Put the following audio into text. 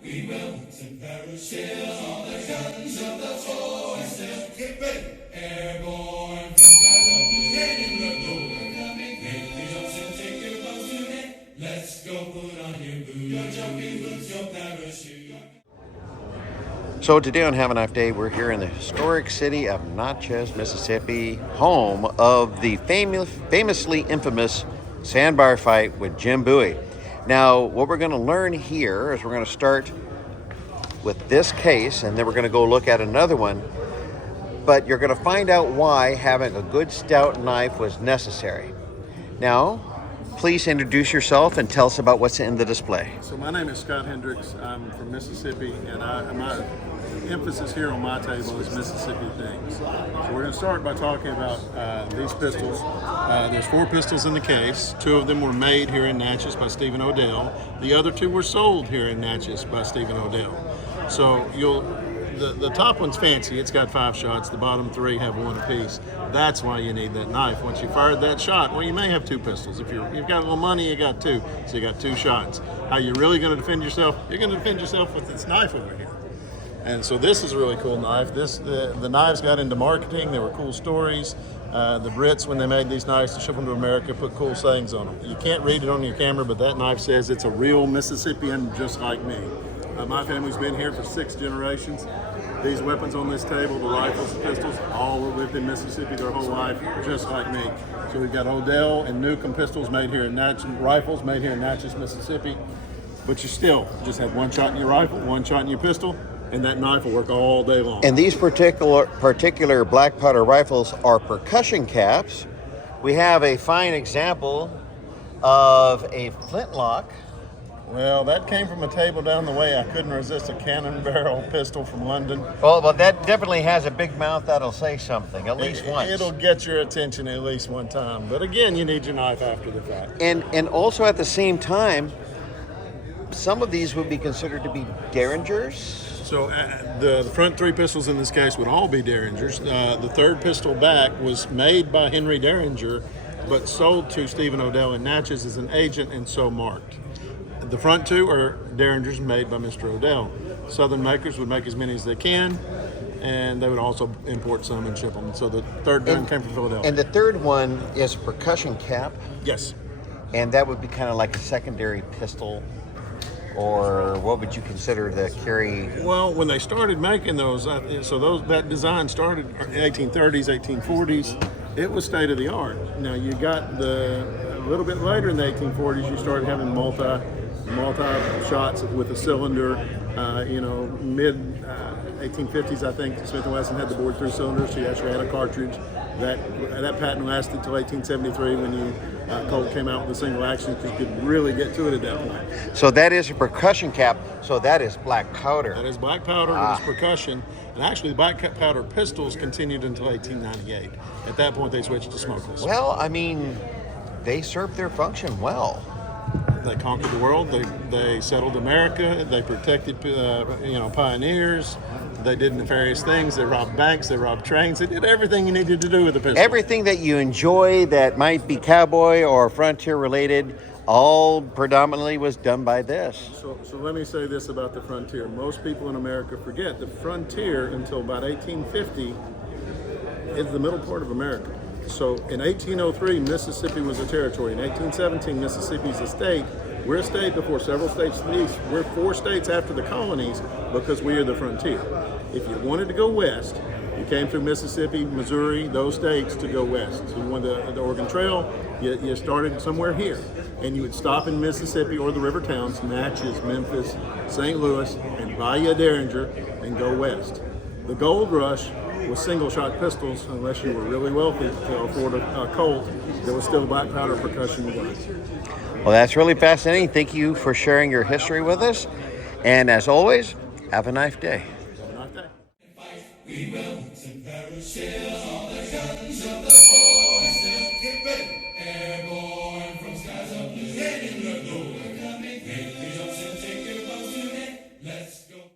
We will send parachutes on the guns of the forces. Get ready. Airborne from skies of blue. Get in the door. Coming. Make the jumps and take your boats today. Let's go put on your boots. Your jumping boots, your parachute. So today on Have a Knife Day, we're here in the historic city of Natchez, Mississippi, home of the famously infamous sandbar fight with Jim Bowie. Now, what we're going to learn here is we're going to start with this case, and then we're going to go look at another one. But you're going to find out why having a good stout knife was necessary. Now, please introduce yourself and tell us about what's in the display. So my name is Hendrix. I'm from Mississippi, and my emphasis here on my table is Mississippi things. So we're going to start by talking about these pistols. There's 4 pistols in the case. 2 of them were made here in Natchez by Stephen Odell. The other 2 were sold here in Natchez by Stephen Odell. So the top one's fancy. It's got 5 shots. The bottom 3 have 1 apiece. That's why you need that knife. Once you fired that shot, well, you may have 2 pistols. If you've got a little money, you got 2. So you got 2 shots. How you really going to defend yourself? You're going to defend yourself with this knife over here. And so this is a really cool knife. The knives got into marketing. There were cool stories. The Brits, when they made these knives to ship them to America, put cool sayings on them. You can't read it on your camera, but that knife says it's a real Mississippian just like me. My family's been here for 6 generations. These weapons on this table, the rifles, the pistols, all lived in Mississippi their whole life, just like me. So we've got Odell and Newcomb pistols made here in Natchez, rifles made here in Natchez, Mississippi. But you still just have 1 shot in your rifle, 1 shot in your pistol, and that knife will work all day long. And these particular black powder rifles are percussion caps. We have a fine example of a flintlock. Well, that came from a table down the way. I couldn't resist a cannon barrel pistol from London. Well, that definitely has a big mouth that'll say something, at least once. It'll get your attention at least one time. But again, you need your knife after the fact. And also at the same time, some of these would be considered to be derringers. So the front 3 pistols in this case would all be derringers. The 3rd pistol back was made by Henry Derringer, but sold to Stephen Odell in Natchez as an agent and so marked. The front 2 are derringers made by Mr. Odell. Southern makers would make as many as they can, and they would also import some and ship them. So the 3rd gun came from Philadelphia. And the 3rd one is a percussion cap. Yes. And that would be kind of like a secondary pistol. Or what would you consider the carry? Well, when they started making those, that design started in the 1830s, 1840s. It was state of the art. Now you got a little bit later in the 1840s, you started having multi shots with a cylinder. Mid 1850s, I think Smith & Wesson had the bored through cylinders, so you actually had a cartridge. That patent lasted until 1873 when Colt came out with a single action, because you could really get to it at that point. So that is a percussion cap, so that is black powder. That is black powder, it is percussion. And actually the black powder pistols continued until 1898. At that point they switched to smokeless. Well, I mean, they served their function well. They conquered the world. They settled America. They protected, pioneers. They did nefarious things. They robbed banks. They robbed trains. They did everything you needed to do with a pistol. Everything that you enjoy that might be cowboy or frontier related, all predominantly was done by this. So let me say this about the frontier. Most people in America forget the frontier until about 1850 is the middle part of America. So in 1803, Mississippi was a territory. In 1817, Mississippi's a state. We're a state before several states to the east. We're 4 states after the colonies because we are the frontier. If you wanted to go west, you came through Mississippi, Missouri, those states to go west. So you wanted the Oregon Trail, you started somewhere here. And you would stop in Mississippi or the river towns, Natchez, Memphis, St. Louis, and buy you a Derringer and go west. The gold rush was single-shot pistols, unless you were really wealthy to afford a Colt. There was still black powder percussion guns. Well, that's really fascinating. Thank you for sharing your history with us. And as always, have a nice day. Have a nice day. We will send parachutes on the guns of the forces. Get ready. Airborne.